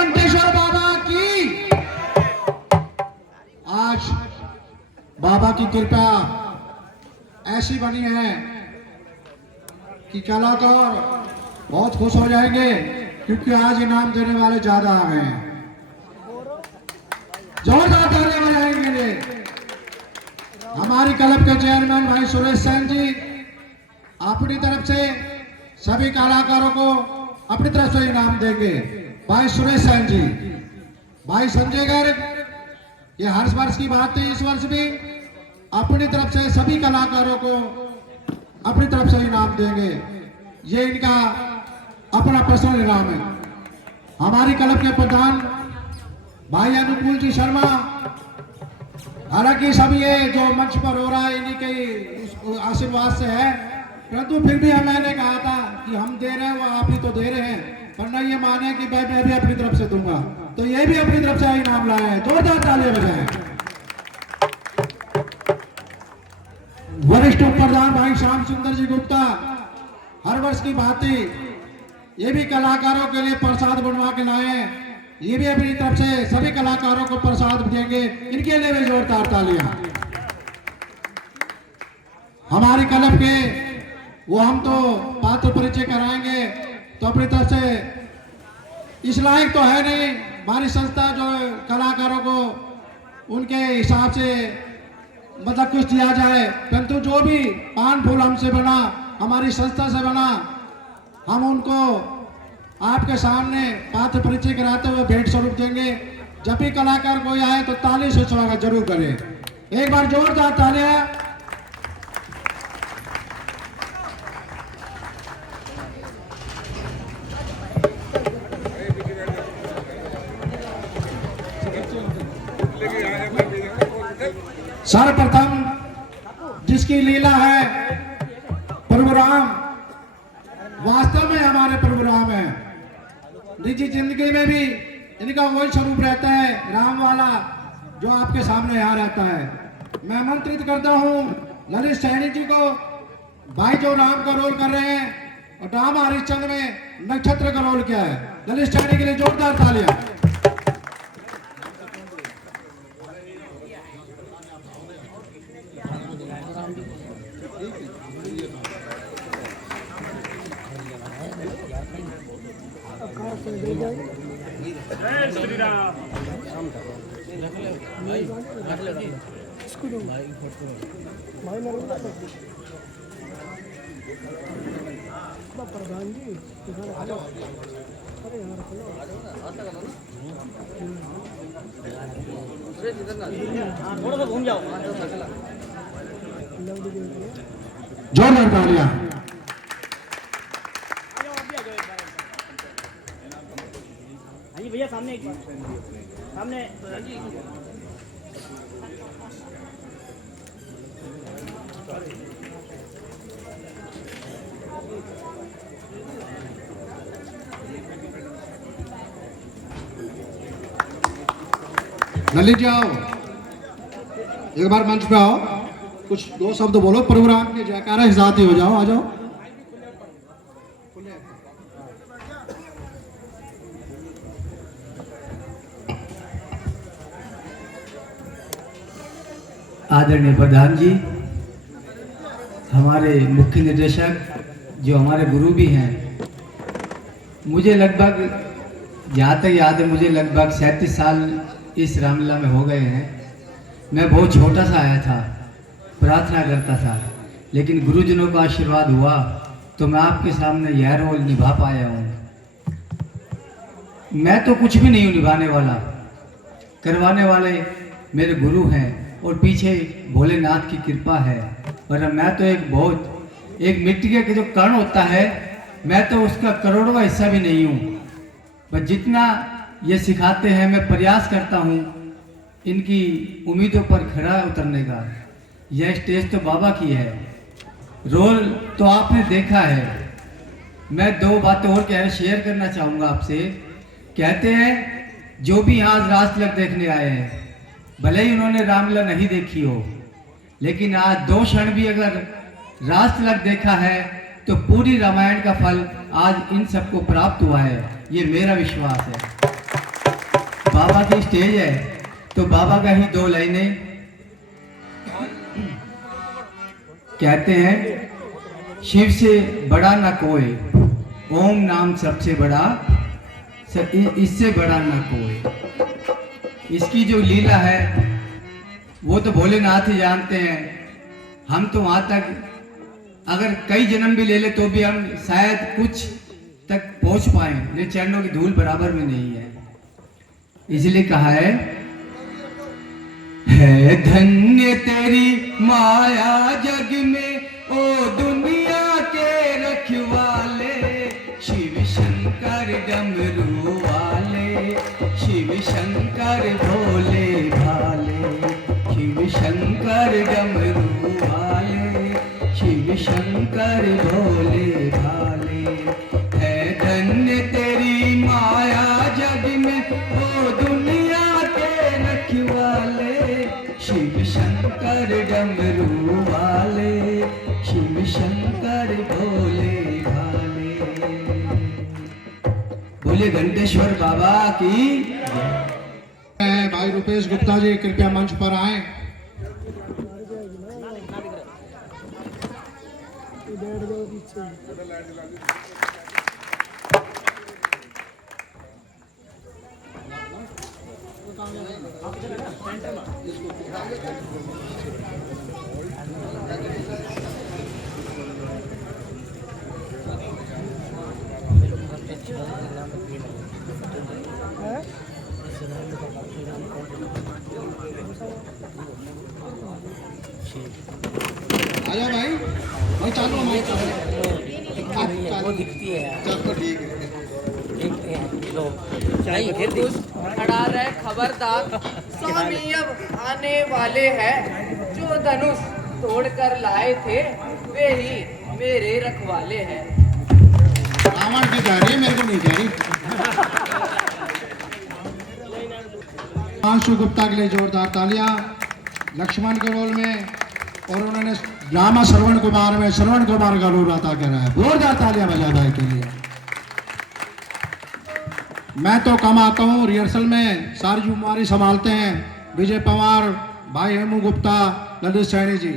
घंटेश्वर बाबा की। आज बाबा की कृपा ऐसी बनी है कि कलाकार बहुत खुश हो जाएंगे, क्योंकि आज इनाम देने वाले ज्यादा आ गए हैं। जोरदार तालियां बजाएंगे। हमारी क्लब के चेयरमैन भाई सुरेश सेन जी अपनी तरफ से सभी कलाकारों को अपनी तरफ से इनाम देंगे। भाई सुरेश सेन जी, भाई संजय गर्ग, ये हर वर्ष की बात थी, इस वर्ष भी अपनी तरफ से सभी कलाकारों को अपनी तरफ से इनाम देंगे। ये इनका अपना पर्सनल इनाम है। हमारी क्लब के प्रधान भाई अनुकूल जी शर्मा, हालांकि सब ये जो मंच पर हो रहा है इन्हीं के आशीर्वाद से है, परंतु फिर भी मैंने कहा था कि हम दे रहे हैं वो आप ही तो दे रहे हैं, वरना ये माने कि मैं भी अपनी तरफ से दूंगा, तो ये भी अपनी तरफ से इनाम लाए हैं। जोरदार तालियां बजाएं। वरिष्ठ उप प्रधान भाई श्याम सुंदर जी गुप्ता, हर वर्ष की भांति ये भी कलाकारों के लिए प्रसाद बनवा के लाए हैं। ये भी अपनी तरफ से सभी कलाकारों को प्रसाद देंगे, इनके लिए भी जोरदार तालियां। हमारी क्लब के वो हम तो पात्र परिचय कराएंगे, तो अपनी तरफ से इस लायक तो है नहीं, हमारी संस्था जो कलाकारों को उनके हिसाब से मतलब कुछ दिया जाए, परंतु जो भी पान फूल हमसे बना, हमारी संस्था से बना, हम उनको आपके सामने पात्र परिचय कराते हुए भेंट स्वरूप देंगे। जब भी कलाकार कोई आए तो ताली से स्वागत जरूर करें। एक बार जोरदार तालियां। सर्वप्रथम जिसकी लीला है प्रभु राम, वास्तव में हमारे प्रभु राम है। निजी जिंदगी में भी इनका वही स्वरूप रहता है, राम वाला, जो आपके सामने यहाँ रहता है। मैं आमंत्रित करता हूँ ललित सैनी जी को, भाई जो राम का रोल कर रहे हैं, और राम हरिश्चंद्र में नक्षत्र का रोल क्या है। ललित सैनी के लिए जोरदार तालियां। प्रधान जी थोड़ा सा घूम जाओ। जोरदार तालियां। भैया सामने एक बार, सामने ललित जी आओ, एक बार मंच पे आओ, कुछ दो शब्द बोलो, प्रोग्राम के जयकारा के साथ ही हो जाओ। आ जाओ। आदरणीय प्रधान जी, हमारे मुख्य निर्देशक जो हमारे गुरु भी हैं, मुझे लगभग जहाँ तक याद है मुझे लगभग 37 साल इस रामलीला में हो गए हैं। मैं बहुत छोटा सा आया था, प्रार्थना करता था, लेकिन गुरुजनों का आशीर्वाद हुआ तो मैं आपके सामने यह रोल निभा पाया हूँ। मैं तो कुछ भी नहीं हूँ निभाने वाला, करवाने वाले मेरे गुरु हैं और पीछे भोलेनाथ की कृपा है। पर मैं तो एक मिट्टी के जो कण होता है, मैं तो उसका करोड़वां हिस्सा भी नहीं हूँ। बस जितना ये सिखाते हैं मैं प्रयास करता हूँ इनकी उम्मीदों पर खरा उतरने का। यह स्टेज तो बाबा की है, रोल तो आपने देखा है। मैं दो बातें और शेयर करना चाहूँगा आपसे। कहते हैं जो भी यहाँ रास तिलक देखने आए हैं, भले ही उन्होंने रामलीला नहीं देखी हो, लेकिन आज 2 क्षण भी अगर रास तिलक देखा है तो पूरी रामायण का फल आज इन सबको प्राप्त हुआ है, ये मेरा विश्वास है। बाबा की स्टेज है तो बाबा का ही 2 लाइनें कहते हैं, शिव से बड़ा ना कोई, ओम नाम सबसे बड़ा, इससे बड़ा ना कोई। इसकी जो लीला है वो तो भोलेनाथ ही जानते हैं। हम तो वहां तक अगर कई जन्म भी ले ले तो भी हम शायद कुछ तक पहुंच पाए, लेकिन चरणों की धूल बराबर में नहीं है। इसलिए कहा है धन्य तेरी माया जग में, ओ दुनिया के रखवाले, शिव शंकर डमरू वाले, शिव शंकर भोले भाले, शिव शंकर डमरू वाले, शिव शंकर भोले भाले। है धन्य तेरी माया जग में, ओ दुनिया के रखवाले, शिव शंकर डमरू वाले, शिव शंकर भोले भाले। बोले घंटेश्वर बाबा की। भाई रुपेश गुप्ता जी कृपया मंच पर आए। आजा भाई, भाई चालू हमारी वो दिखती है यार। चलो ठीक है। खड़ा रहे खबरदार, स्वामी अब आने वाले हैं। जो धनुष तोड़कर लाए थे वे ही मेरे रखवाले हैं। रावण की कह रही है, मेरे को नहीं कह रही। आंशु गुप्ता के लिए जोरदार तालियां लक्ष्मण के रोल में, और उन्होंने ड्रामा श्रवण कुमार में श्रवण कुमार का रोल अदा करा है। जोरदार तालियां बजा भाई के लिए। मैं तो कम आता हूँ, रिहर्सल में सारी जिम्मेवारी संभालते हैं विजय पवार, भाई हेमू गुप्ता, ललित सैनी जी।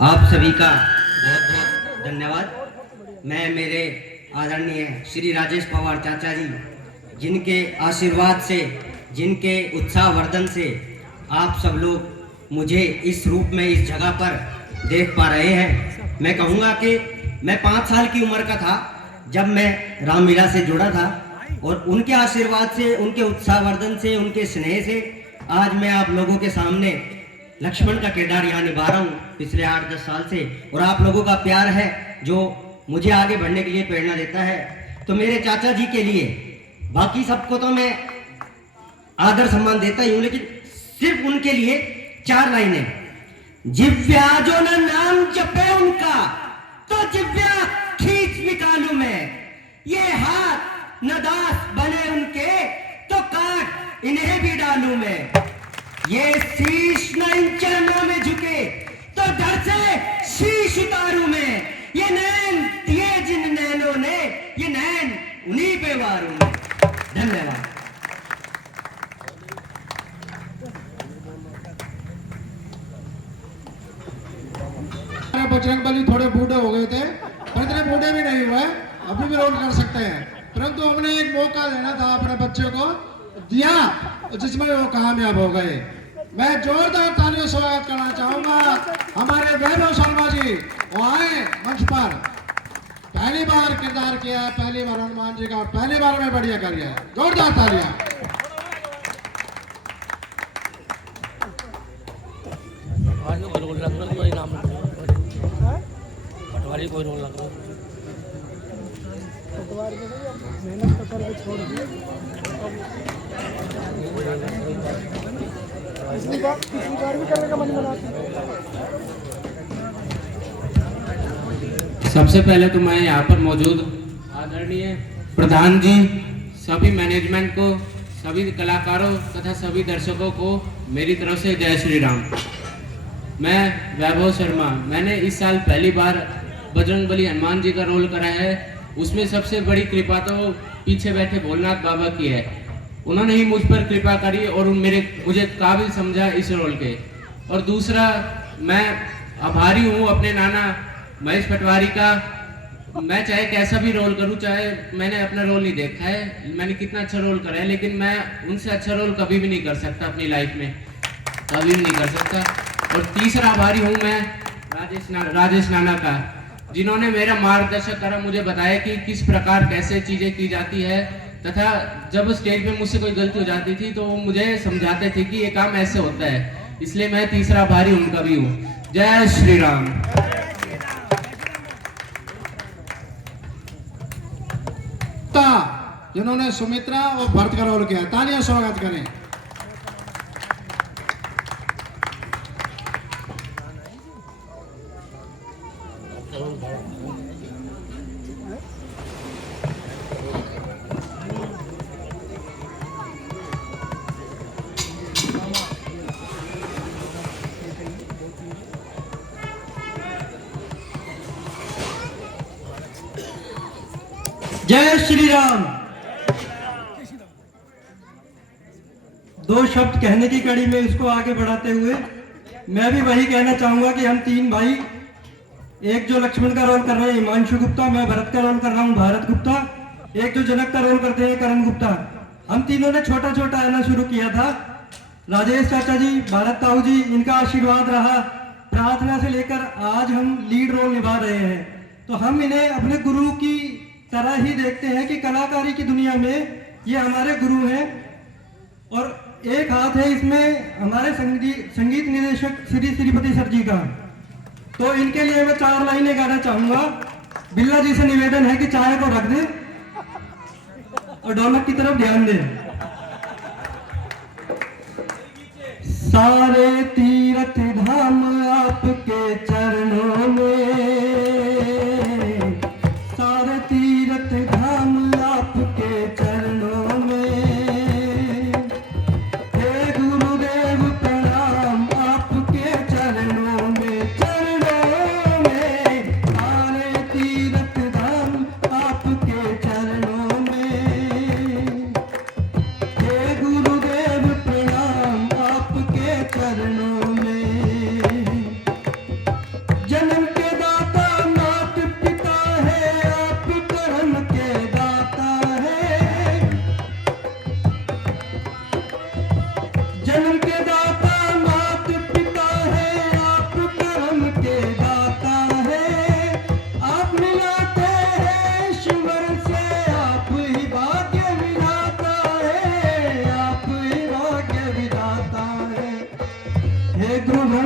आप सभी का बहुत बहुत धन्यवाद। मैं मेरे आदरणीय श्री राजेश पवार चाचा जी, जिनके आशीर्वाद से, जिनके उत्साहवर्धन से आप सब लोग मुझे इस रूप में इस जगह पर देख पा रहे हैं। मैं कहूँगा कि मैं 5 साल की उम्र का था जब मैं रामलीला से जुड़ा था, और उनके आशीर्वाद से, उनके उत्साहवर्धन से, उनके स्नेह से आज मैं आप लोगों के सामने लक्ष्मण का किरदार यहाँ निभा रहा हूँ पिछले 8-10 साल से। और आप लोगों का प्यार है जो मुझे आगे बढ़ने के लिए प्रेरणा देता है। तो मेरे चाचा जी के लिए, बाकी सबको तो मैं आदर सम्मान देता ही हूँ, लेकिन सिर्फ उनके लिए 4 लाइनें। जिव्या जो न नाम जपे उनका, तो जिव्या खींच निकालू मैं। ये हाथ न दास बने उनके, तो काट इन्हें भी डालू मैं। ये शीश न इन चरणों में झुके, तो डर से शीश उतारू मैं। ये नैन दिए जिन नैनों ने, ये नैन उन्हीं पे वारू मैं। धन्यवाद। बजरंगबली थोड़े बूढ़े हो गए थे, पर इतने बूढ़े भी नहीं हुए, अभी भी रोल कर सकते हैं। परंतु हमने एक मौका देना था अपने बच्चे को, दिया, जिसमें वो कामयाब हो गए। मैं जोरदार तालियों से स्वागत करना चाहूंगा हमारे वैभव शर्मा जी। वो आए मंच पर, पहली बार किरदार किया है, पहली बार हनुमान जी का, पहली बार में बढ़िया करिए। जोरदार तालियां। पटवारी कोई रोल लग रहा है। मेहनत तो करके छोड़ दी। सबसे पहले तो मैं यहाँ पर मौजूद आदरणीय प्रधान जी, सभी मैनेजमेंट को, सभी कलाकारों तथा सभी दर्शकों को मेरी तरफ से जय श्री राम। मैं वैभव शर्मा, मैंने इस साल पहली बार बजरंगबली हनुमान जी का रोल करा है। उसमें सबसे बड़ी कृपा तो पीछे बैठे भोलेनाथ बाबा की है। उन्होंने ही मुझ पर कृपा करी और मुझे काबिल समझा इस रोल के। और दूसरा, मैं आभारी हूँ अपने नाना महेश पटवारी का। मैं चाहे कैसा भी रोल करूं, चाहे मैंने अपना रोल नहीं देखा है, मैंने कितना अच्छा रोल करा है, लेकिन मैं उनसे अच्छा रोल कभी भी नहीं कर सकता अपनी लाइफ में, कभी भी नहीं कर सकता। और तीसरा आभारी हूं मैं राजेश नाना का, जिन्होंने मेरा मार्गदर्शन करा, मुझे बताया कि किस प्रकार कैसे चीजें की जाती है, तथा जब स्टेज पे मुझसे कोई गलती हो जाती थी तो वो मुझे समझाते थे कि ये काम ऐसे होता है। इसलिए मैं तीसरा आभारी उनका भी हूँ। जय श्री राम। जिन्होंने सुमित्रा और भरत का रोल किया, तालियां स्वागत करें। जय श्री राम। दो शब्द कहने की कड़ी में इसको आगे बढ़ाते हुए मैं भी वही कहना चाहूंगा कि हम तीन भाई, एक जो लक्ष्मण का रोल कर रहे हैं हिमांशु गुप्ता, मैं भरत का रोल कर रहा हूं भारत गुप्ता, एक जो जनक का रोल करते हैं करण गुप्ता, हम तीनों ने छोटा छोटा आना शुरू किया था। राजेश चाचा जी, भारत ताऊ जी, इनका आशीर्वाद रहा, प्रार्थना से लेकर आज हम लीड रोल निभा रहे हैं। तो हम इन्हें अपने गुरु की तरह ही देखते हैं कि कलाकारी की दुनिया में ये हमारे गुरु हैं। और एक हाथ है इसमें हमारे संगीत निदेशक श्री श्रीपति सर जी का। तो इनके लिए मैं 4 लाइनें गाना चाहूंगा। बिल्ला जी से निवेदन है कि चाय को रख दें और ढोलक की तरफ ध्यान दें। सारे तीर्थ धाम आपके चरणों में, सारे तीर्थ धाम आपके चरणों में, हे गुरुदेव प्रणाम आपके चरणों में, चरणों में, सारे तीर्थ धाम आपके चरणों में, हे गुरुदेव प्रणाम आपके चरणों में। जन्म के दाता मात पिता है, आप कर्म के दाता है। जन्म के दाता मात पिता है, आप कर्म के दाता है। आप मिलाते हैं ईश्वर से, आप ही भाग्य विधाता है, आप ही भाग्य विधाता है। हे गुरु